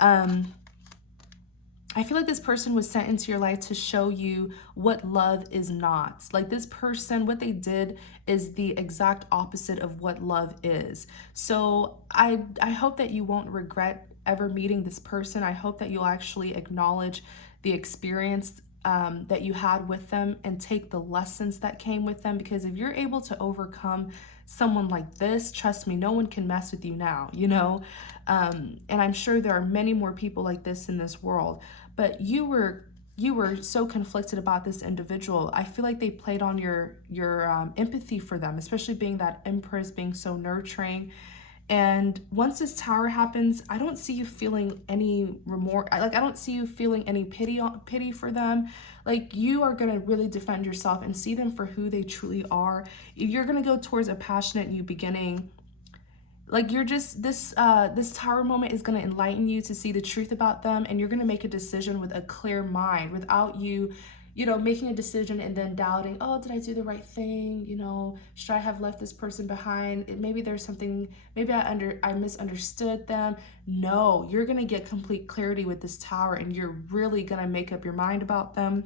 I feel like this person was sent into your life to show you what love is not. Like this person, what they did is the exact opposite of what love is. So I hope that you won't regret ever meeting this person. I hope that you'll actually acknowledge the experience that you had with them and take the lessons that came with them, because if you're able to overcome someone like this, trust me, no one can mess with you now, you know. And I'm sure there are many more people like this in this world, but you were so conflicted about this individual. I feel like they played on your empathy for them, especially being that Empress, being so nurturing. And once this Tower happens, I don't see you feeling any remorse. I don't see you feeling any pity for them. Like you are going to really defend yourself and see them for who they truly are. You're going to go towards a passionate new beginning. Like you're just, this Tower moment is going to enlighten you to see the truth about them, and you're going to make a decision with a clear mind without you know, making a decision and then doubting, oh, did I do the right thing? You know, should I have left this person behind? Maybe there's something, maybe I misunderstood them. No, you're going to get complete clarity with this Tower, and you're really going to make up your mind about them.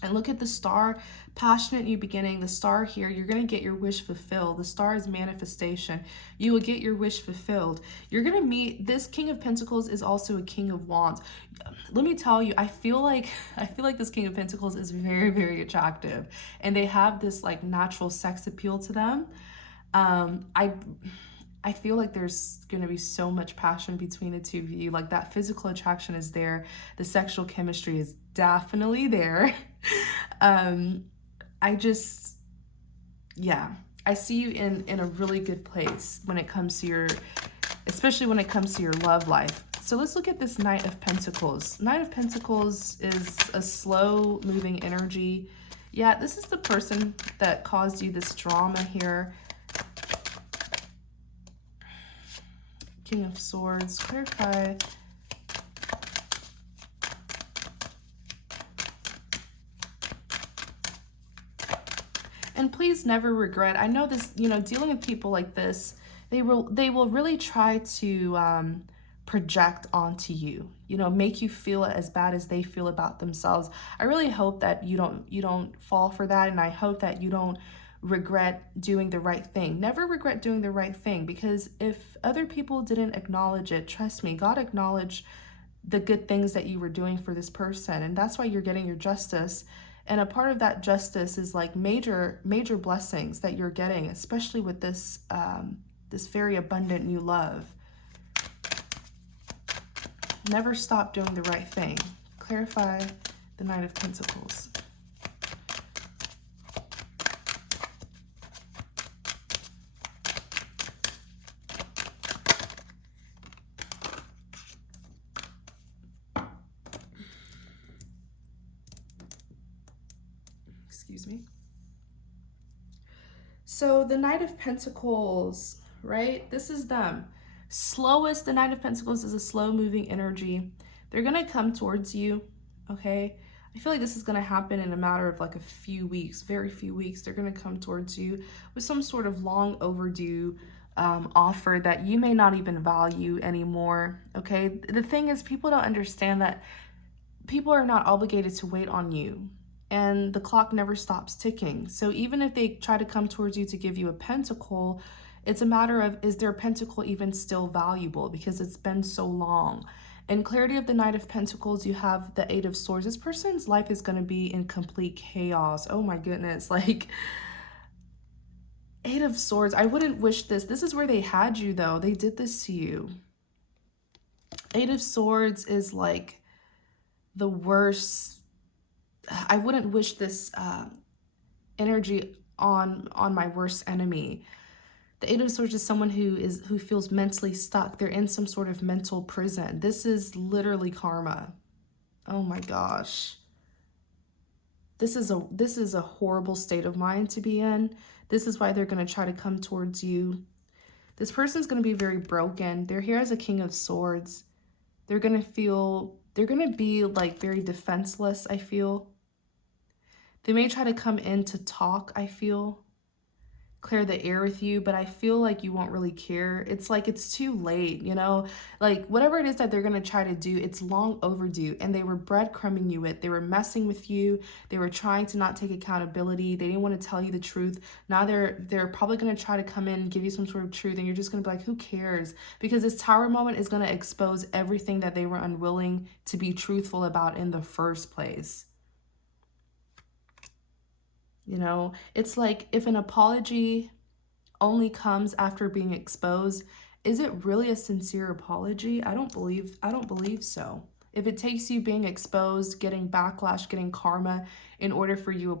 And look at the star, passionate new beginning. The star here, you're going to get your wish fulfilled. The star is manifestation. You will get your wish fulfilled. You're going to meet, this King of Pentacles is also a King of Wands. Let me tell you, I feel like this King of Pentacles is very, very attractive. And they have this like natural sex appeal to them. I feel like there's going to be so much passion between the two of you. Like that physical attraction is there. The sexual chemistry is definitely there. I just, yeah, I see you in a really good place when it comes to your, especially when it comes to your love life. So let's look at this Knight of Pentacles. Knight of Pentacles is a slow moving energy. Yeah, this is the person that caused you this drama here. King of Swords, clarify. And please never regret. I know this, you know, dealing with people like this, they will really try to project onto you, you know, make you feel as bad as they feel about themselves. I really hope that you don't fall for that, and I hope that you don't regret doing the right thing. Never regret doing the right thing, because if other people didn't acknowledge it, trust me, God acknowledged the good things that you were doing for this person, and that's why you're getting your justice. And a part of that justice is like major blessings that you're getting, especially with this this very abundant new love. Never stop doing the right thing. Clarify the Knight of Pentacles. Excuse me. So the Knight of Pentacles, right? This is them. Slowest, the Knight of Pentacles is a slow moving energy. They're going to come towards you, okay? I feel like this is going to happen in a matter of like a few weeks, very few weeks. They're going to come towards you with some sort of long overdue offer that you may not even value anymore, okay? The thing is, people don't understand that people are not obligated to wait on you, and the clock never stops ticking. So even if they try to come towards you to give you a pentacle, it's a matter of, is their pentacle even still valuable, because it's been so long. In clarity of the Knight of Pentacles, you have the Eight of Swords. This person's life is going to be in complete chaos. Oh my goodness. Like, Eight of Swords, I wouldn't wish this. This is where they had you, though. They did this to you. Eight of Swords is like the worst. I wouldn't wish this energy on my worst enemy. The Eight of Swords is someone who feels mentally stuck. They're in some sort of mental prison. This is literally karma. Oh my gosh. This is a horrible state of mind to be in. This is why they're going to try to come towards you. This person's going to be very broken. They're here as a King of Swords. They're going to be like very defenseless, I feel. They may try to come in to talk, I feel, clear the air with you, but I feel like you won't really care. It's like it's too late, you know? Like whatever it is that they're going to try to do, it's long overdue, and they were breadcrumbing you with. They were messing with you. They were trying to not take accountability. They didn't want to tell you the truth. Now they're probably going to try to come in and give you some sort of truth, and you're just going to be like, who cares? Because this Tower moment is going to expose everything that they were unwilling to be truthful about in the first place. You know, it's like if an apology only comes after being exposed, is it really a sincere apology? I don't believe so. If it takes you being exposed, getting backlash, getting karma in order for you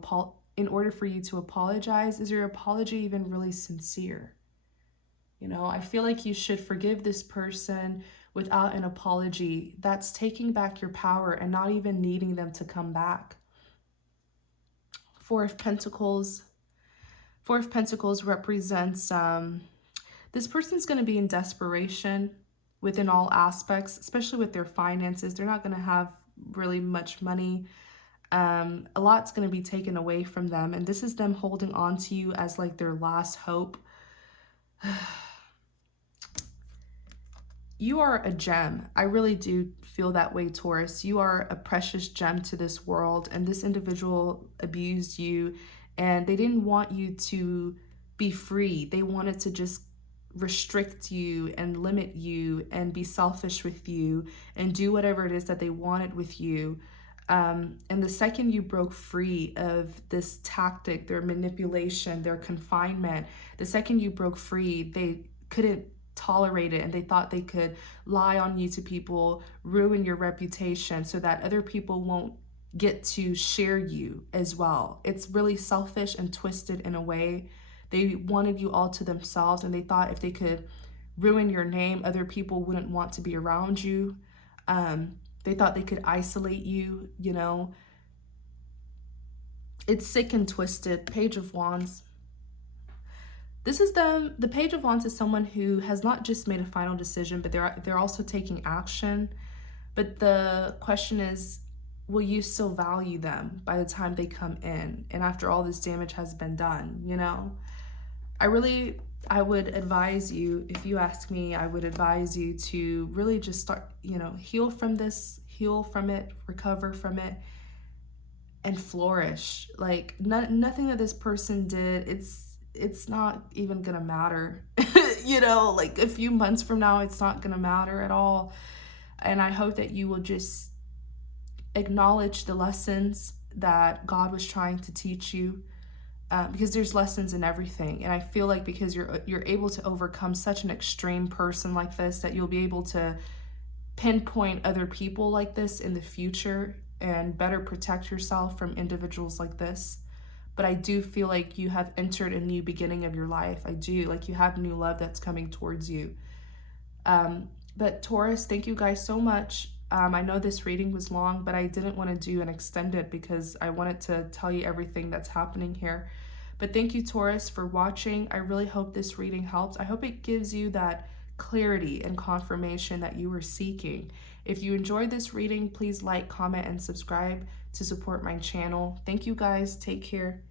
to apologize, is your apology even really sincere? You know, I feel like you should forgive this person without an apology. That's taking back your power and not even needing them to come back. Four of Pentacles. Four of Pentacles represents this person's going to be in desperation within all aspects, especially with their finances. They're not going to have really much money. A lot's going to be taken away from them, and this is them holding on to you as like their last hope. You are a gem. I really do feel that way, Taurus. You are a precious gem to this world, and this individual abused you, and they didn't want you to be free. They wanted to just restrict you and limit you and be selfish with you and do whatever it is that they wanted with you. And the second you broke free of this tactic, their manipulation, their confinement, the second you broke free, they couldn't tolerate it, and they thought they could lie on you to people, ruin your reputation so that other people won't get to share you as well. It's really selfish and twisted in a way. They wanted you all to themselves, and they thought if they could ruin your name, other people wouldn't want to be around you. They thought they could isolate you, you know. It's sick and twisted. Page of Wands. This is them. The Page of Wands is someone who has not just made a final decision, but they're also taking action. But the question is, will you still value them by the time they come in and after all this damage has been done, you know? I would advise you, if you ask me, I would advise you to really just start, you know, heal from this, heal from it, recover from it, and flourish. Like nothing that this person did, it's not even gonna matter. You know, like a few months from now, it's not gonna matter at all. And I hope that you will just acknowledge the lessons that God was trying to teach you, because there's lessons in everything. And I feel like because you're able to overcome such an extreme person like this, that you'll be able to pinpoint other people like this in the future and better protect yourself from individuals like this. But I do feel like you have entered a new beginning of your life. I do. Like you have new love that's coming towards you. But Taurus, thank you guys so much. I know this reading was long, but I didn't want to do an extended because I wanted to tell you everything that's happening here. But thank you, Taurus, for watching. I really hope this reading helps. I hope it gives you that clarity and confirmation that you were seeking. If you enjoyed this reading, please like, comment, and subscribe to support my channel. Thank you guys. Take care.